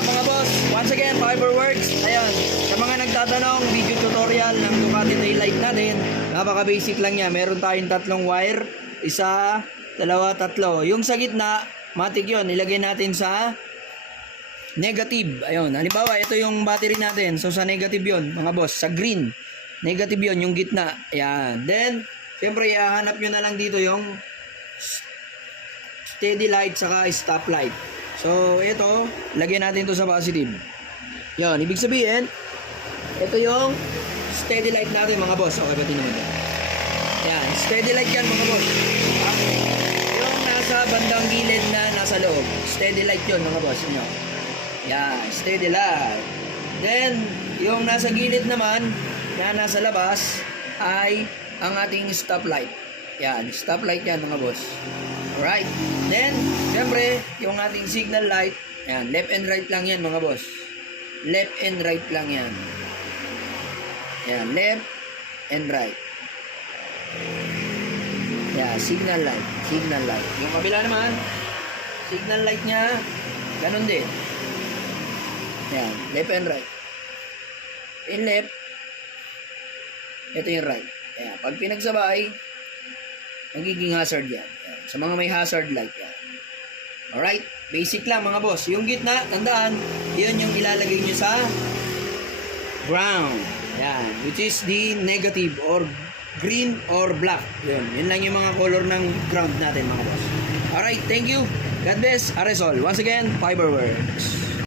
up mga boss? Once again, Fiberworks. Ayan, sa mga nagtatanong, video tutorial ng Ducati taillight natin. Napaka-basic lang niya. Meron tayong tatlong wire. Isa, dalawa, tatlo. Yung sa gitna, matik yun. Ilagay natin sa negative. Ayun, halimbawa, ito yung battery natin. So, sa negative yun, mga boss. Sa green, negative yun, yung gitna. Ayan. Then, siyempre, ihahanap nyo na lang dito yung steady light saka stop light. So, ito, lagyan natin to sa positive. Yan, ibig sabihin, ito yung steady light natin mga boss. Okay ba tinuod? Yan, steady light yan mga boss. Yung nasa bandang gilid na nasa loob. Steady light yun mga boss. Yan, steady light. Then, yung nasa gilid naman, na nasa labas, ay ang ating stop light. Yan, stop light yan mga boss. Alright. Then, syempre, yung ating signal light, yan, left and right lang yan mga boss. Left and right lang yan. Yan, left and right. Yan, signal light. Signal light. Yung kabila naman, signal light niya, ganun din. Yan, left and right. In left, ito yung right. Yan, pag pinagsabay, magiging hazard yan. Sa mga may hazard light yan. Alright, basic lang mga boss. Yung gitna, tandaan, yun yung ilalagay nyo sa ground. Yan, which is the negative or green or black. Yun lang yung mga color ng ground natin mga boss. Alright, thank you. God bless. Aresol. Once again, Fiberworks.